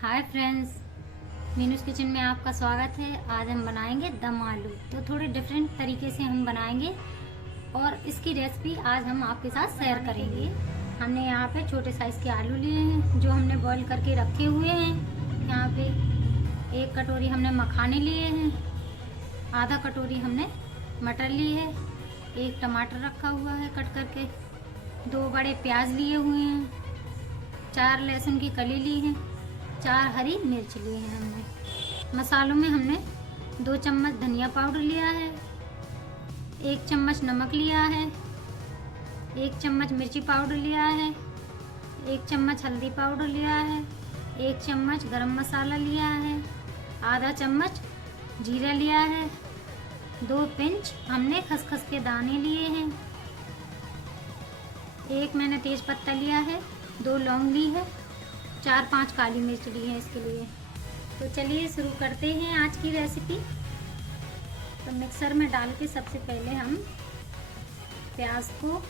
Hi friends, मीनूस kitchen में आपका स्वागत है। आज हम बनाएंगे दम आलू। तो थोड़े डिफरेंट तरीके से हम बनाएंगे और इसकी रेसिपी आज हम आपके साथ शेयर करेंगे। हमने यहाँ पे छोटे साइज़ के आलू लिए हैं जो हमने बॉईल करके रखे हुए हैं। यहाँ पे 1 कटोरी हमने मखाने लिए हैं, आधा कटोरी हमने मटर लिए है, 1 टमाटर रखा हुआ है कट करके, 2 बड़े प्याज लिए हुए हैं, 4 लहसुन की कली ली है, 4 हरी मिर्च लिए हैं हमने। मसालों में हमने 2 चम्मच धनिया पाउडर लिया है, 1 चम्मच नमक लिया है, 1 चम्मच मिर्ची पाउडर लिया है, 1 चम्मच हल्दी पाउडर लिया है, 1 चम्मच गरम मसाला लिया है, आधा चम्मच जीरा लिया है, 2 पिंच हमने खसखस के दाने लिए हैं, 1 मैंने तेज पत्ता लिया है, 2 लौंग ली है, 4-5 काली मिर्च ली है इसके लिए। तो चलिए शुरू करते हैं आज की रेसिपी। तो मिक्सर में डाल के सबसे पहले हम प्याज को,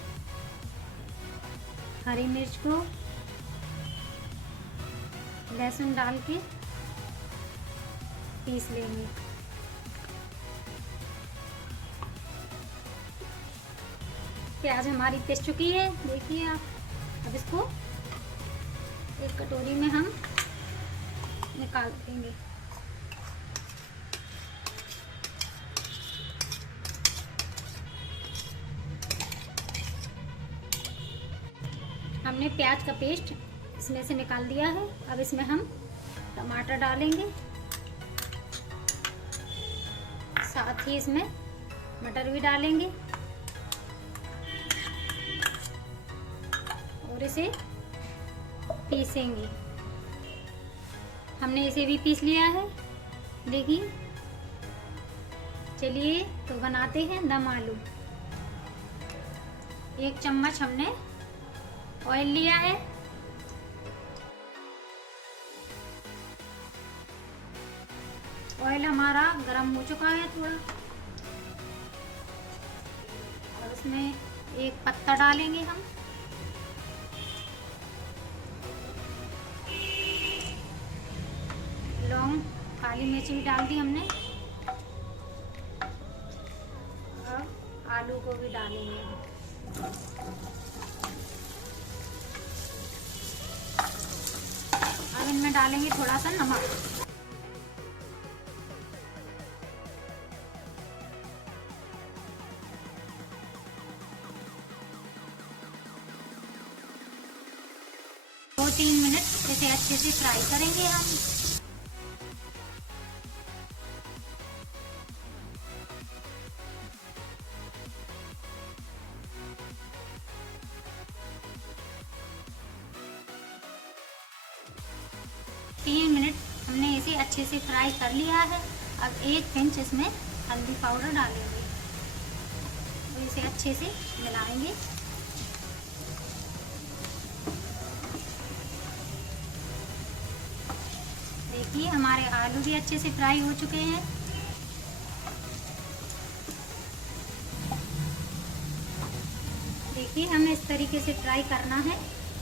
हरी मिर्च को, लहसुन डाल के पीस लेंगे। प्याज हमारी पिस चुकी है, देखिए आप। अब इसको एक कटोरी में हम निकाल देंगे। हमने प्याज का पेस्ट इसमें से निकाल दिया है। अब इसमें हम टमाटर डालेंगे, साथ ही इसमें मटर भी डालेंगे और इसे पीसेंगे। हमने इसे भी पीस लिया है, देखिए। चलिए तो बनाते हैं दम आलू। 1 चम्मच हमने ऑयल लिया है, ऑयल हमारा गरम हो चुका है थोड़ा। और उसमें 1 पत्ता डालेंगे हम, लौंग, काली मिर्च भी डाल दी हमने। अब आलू को भी डालेंगे। अब इनमें डालेंगे थोड़ा सा नमक। दो 3 मिनट इसे अच्छे से फ्राई करेंगे हम। तीन मिनट हमने इसे अच्छे से फ्राई कर लिया है। अब 1 पिंच इसमें हल्दी पाउडर डालेंगे और इसे अच्छे से मिलाएंगे। देखिए हमारे आलू भी अच्छे से फ्राई हो चुके हैं। देखिए हमें इस तरीके से फ्राई करना है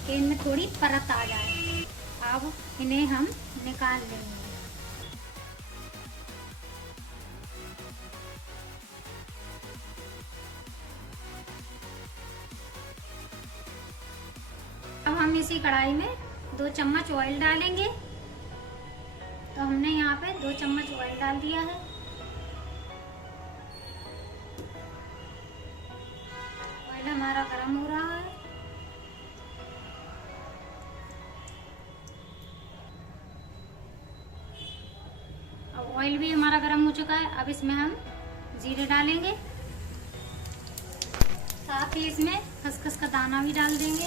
कि इनमें थोड़ी परत आ जाए। अब इन्हें हम निकाल लेंगे। अब हम इसी कढ़ाई में 2 चम्मच ऑयल डालेंगे। तो हमने यहाँ पे 2 चम्मच ऑयल डाल दिया है। ऑयल हमारा गर्म हो रहा है। अब ऑयल भी हमारा गर्म हो चुका है। अब इसमें हम जीरे डालेंगे, साथ ही इसमें खसखस का दाना भी डाल देंगे।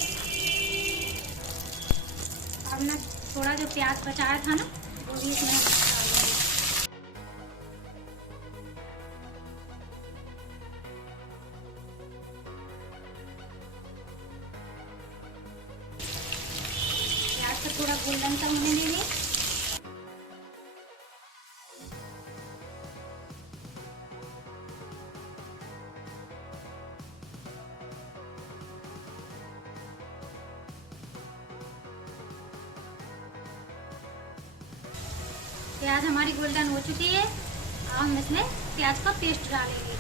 अब ना थोड़ा जो प्याज बचाया था ना, वो भी इसमें डाल देंगे। प्याज को थोड़ा गोल्डन सा होने देंगे। प्याज हमारी गोल्डन हो चुकी है। अब हम इसमें प्याज का पेस्ट डालेंगे।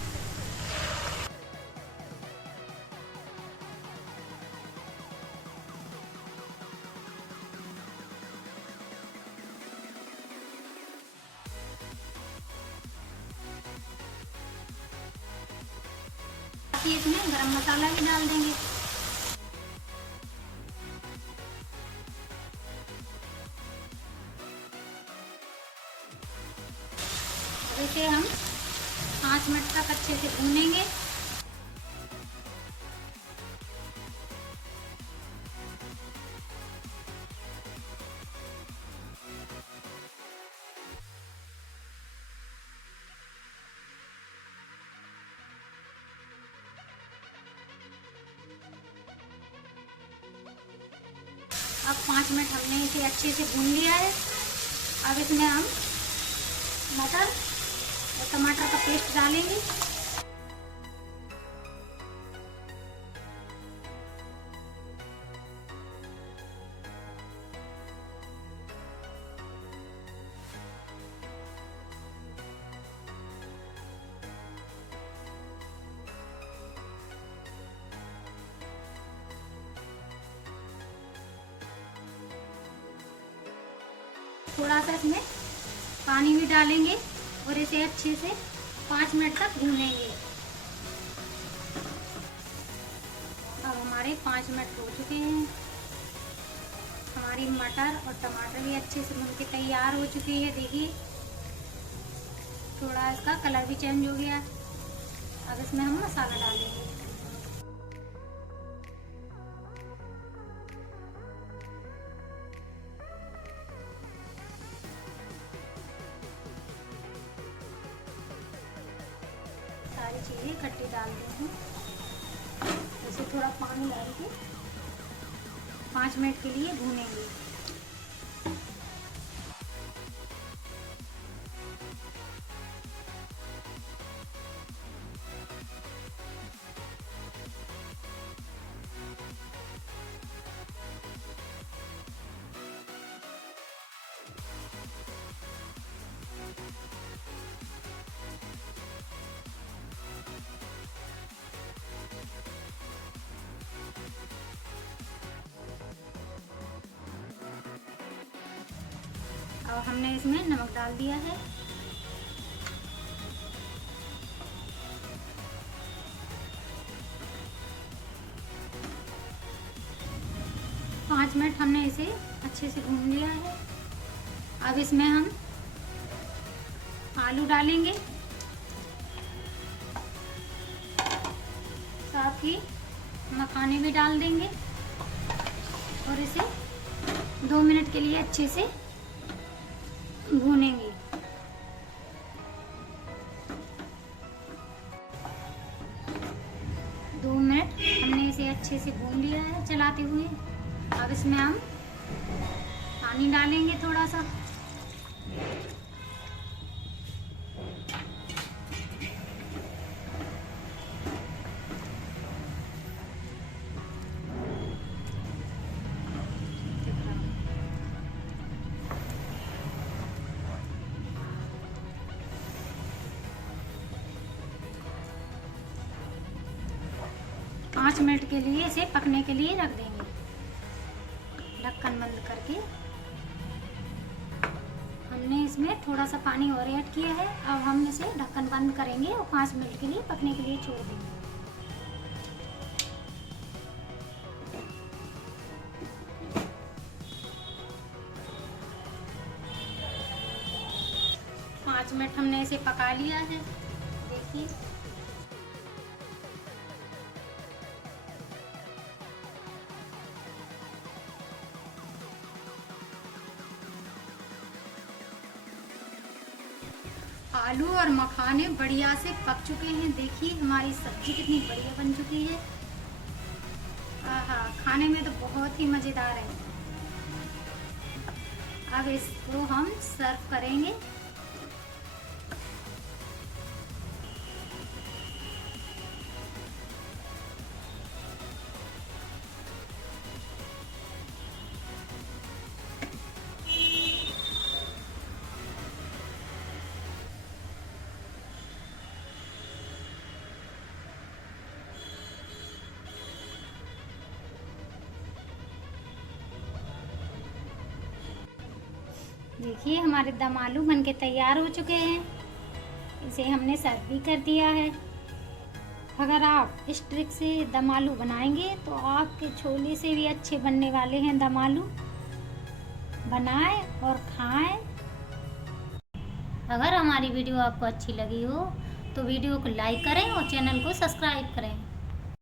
इसमें गरम मसाला भी डाल देंगे। इसे हम 5 मिनट तक अच्छे से भूनेंगे। अब 5 मिनट हमने इसे अच्छे से भून लिया है। अब इसमें हम मटर और टमाटर का पेस्ट डालेंगे। थोड़ा सा इसमें पानी भी डालेंगे और इसे अच्छे से 5 मिनट तक भूनेंगे। अब हमारे 5 मिनट हो चुके हैं। हमारी मटर और टमाटर भी अच्छे से भून के तैयार हो चुकी है। देखिए थोड़ा इसका कलर भी चेंज हो गया। अब इसमें हम मसाला डालेंगे। सारी चीज़ें इकट्ठी डालते हैं। इसे थोड़ा पानी डाल के 5 मिनट के लिए भूनेंगे। अब हमने इसमें नमक डाल दिया है। पाँच मिनट हमने इसे अच्छे से भून लिया है। अब इसमें हम आलू डालेंगे, साथ ही मखाने भी डाल देंगे और इसे 2 मिनट के लिए अच्छे से भूनेंगे। दो मिनट हमने इसे अच्छे से भून लिया है चलाते हुए। अब इसमें हम पानी डालेंगे थोड़ा सा। पाँच मिनट के लिए इसे पकने के लिए रख देंगे, ढक्कन बंद करके। हमने इसमें थोड़ा सा पानी और ऐड किया है। अब हम इसे ढक्कन बंद करेंगे और 5 मिनट के लिए पकने के लिए छोड़ देंगे। पाँच मिनट हमने इसे पका लिया है। देखिए आलू और मखाने बढ़िया से पक चुके हैं। देखिए हमारी सब्जी कितनी बढ़िया बन चुकी है। आहा, खाने में तो बहुत ही मज़ेदार है। अब इसको हम सर्व करेंगे। देखिए हमारे दम आलू बनके तैयार हो चुके हैं। इसे हमने सर्व भी कर दिया है। अगर आप इस ट्रिक से दम आलू बनाएंगे तो आपके छोले से भी अच्छे बनने वाले हैं दम आलू। बनाएं और खाएं। अगर हमारी वीडियो आपको अच्छी लगी हो तो वीडियो को लाइक करें और चैनल को सब्सक्राइब करें।